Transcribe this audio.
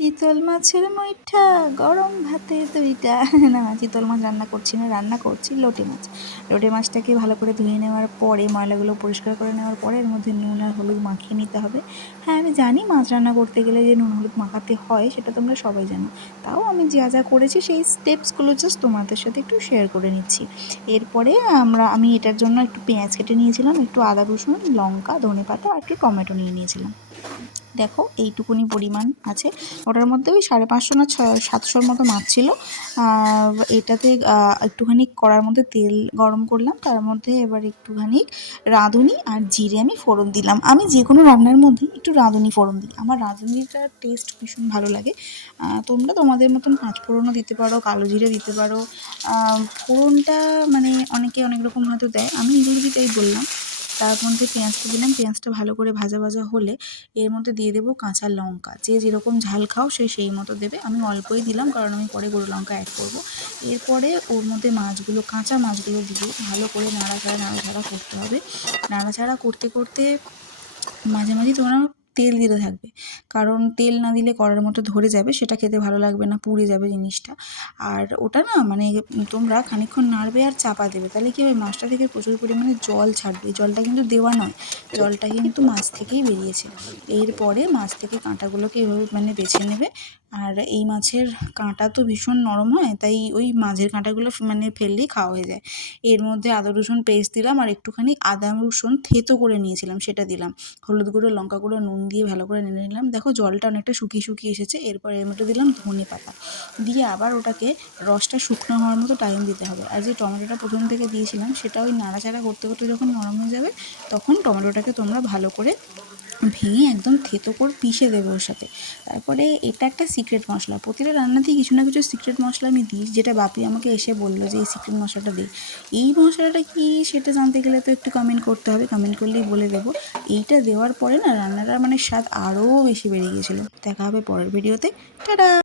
চিতল মাছের মুইঠা গরম ভাতে দুইটা। না, চিতল মাছ রান্না করছি না, রান্না করছি লোটে মাছ। লোটে মাছটাকে ভালো করে ধুয়ে নেওয়ার পরে, ময়লাগুলো পরিষ্কার করে নেওয়ার পরে, এর মধ্যে নুন আর হলুদ মাখিয়ে নিতে হবে। হ্যাঁ আমি জানি মাছ রান্না করতে গেলে যে নুন হলুদ মাখাতে হয়, সেটা তোমরা সবাই জানো। তাও আমি যা যা করেছি, সেই স্টেপসগুলো জাস্ট তোমাদের সাথে একটু শেয়ার করে নিচ্ছি। এরপরে আমরা, আমি এটার জন্য একটু পেঁয়াজ কেটে নিয়েছিলাম, একটু আদা রসুন, লঙ্কা ধনে পাতা আর একটু টমেটো নিয়ে নিয়েছিলাম। দেখো, এইটুকুনি পরিমাণ আছে। ওটার মধ্যে ওই সাড়ে পাঁচশো না ছয়, সাতশোর মতো মাছ ছিল। এটাতে একটুখানি কড়ার মধ্যে তেল গরম করলাম। তার মধ্যে এবার একটুখানি রাঁধুনি আর জিরে আমি ফোড়ন দিলাম। আমি যে কোনো রান্নার মধ্যে একটু রাঁধুনি, ফোড়ন দিই। আমার রাঁধুনিটার টেস্ট ভীষণ ভালো লাগে। তোমরা তোমাদের মতন পাঁচ ফোড়নও দিতে পারো, কালো জিরে দিতে পারো। ফোড়নটা মানে অনেকে অনেক রকম হয়তো দেয়। আমি ইংরেজিটাই বললাম। তার মধ্যে পেঁয়াজটা দিলাম। পেঁয়াজটা ভালো করে ভাজা ভাজা হলে এর মধ্যে দিয়ে দেবো কাঁচা লঙ্কা। যে যেরকম ঝাল খাও সে সেই মতো দেবে। আমি অল্পই দিলাম কারণ আমি পরে গুঁড়ো লঙ্কা অ্যাড করব। এরপরে ওর মধ্যে মাছগুলো, কাঁচা মাছগুলো দিয়ে ভালো করে নাড়াচাড়া নাড়াচাড়া করতে হবে। নাড়াচাড়া করতে করতে মাঝে মাঝে তোমরা তেল দিতে থাকবে। কারণ তেল না দিলে কড়ার মতো ধরে যাবে, সেটা খেতে ভালো লাগবে না, পুড়ে যাবে জিনিসটা। আর ওটা না মানে তোমরা খানিকক্ষণ নাড়বে আর চাপা দেবে। তাহলে কী হবে, মাছটা থেকে প্রচুর পরিমাণে জল ছাড়বে। জলটা কিন্তু দেওয়া নয়, জলটা কিন্তু মাছ থেকেই বেরিয়েছে। এরপরে মাছ থেকে কাঁটাগুলোকে এভাবে মানে বেছে নেবে। আর এই মাছের কাঁটা তো ভীষণ নরম হয়, তাই ওই মাছের কাঁটাগুলো মানে ফেললেই খাওয়া হয়ে যায়। এর মধ্যে আদা, রসুন পেস্ট দিলাম আর একটুখানি আদা, রসুন থেতো করে নিয়েছিলাম, সেটা দিলাম। হলুদ গুঁড়ো, লঙ্কা গুঁড়ো, নুন দিয়ে ভালো করে নেড়ে নিলাম। দেখো জলটা অনেকটা শুকিয়ে শুকিয়ে এসেছে। এরপর এর মধ্যে দিলাম ধনে পাতা। দিয়ে আবার ওটাকে রসটা শুকনো হওয়ার মতো টাইম দিতে হবে। আর যে টমেটোটা প্রথম থেকে দিয়েছিলাম, সেটা ওই নাড়াচাড়া করতে করতে যখন নরম হয়ে যাবে, তখন টমেটোটাকে তোমরা ভালো করে ভেঙে একদম থেতো করে পিষে দেবে ওর সাথে। তারপরে এটা একটা সিক্রেট মশলা। প্রতিটা রান্নাতেই কিছু না কিছু সিক্রেট মশলা আমি দিই, যেটা বাপি আমাকে এসে বলল যে, এই সিক্রেট মশলাটা দিই এই মশলাটা কি সেটা জানতে গেলে তো একটু কমেন্ট করতে হবে। কমেন্ট করলেই বলে দেবো। এইটা দেওয়ার পরে না, রান্নাটার মানে স্বাদ আরও বেশি বেড়ে গিয়েছিল। দেখা হবে পরের ভিডিওতে টাটা!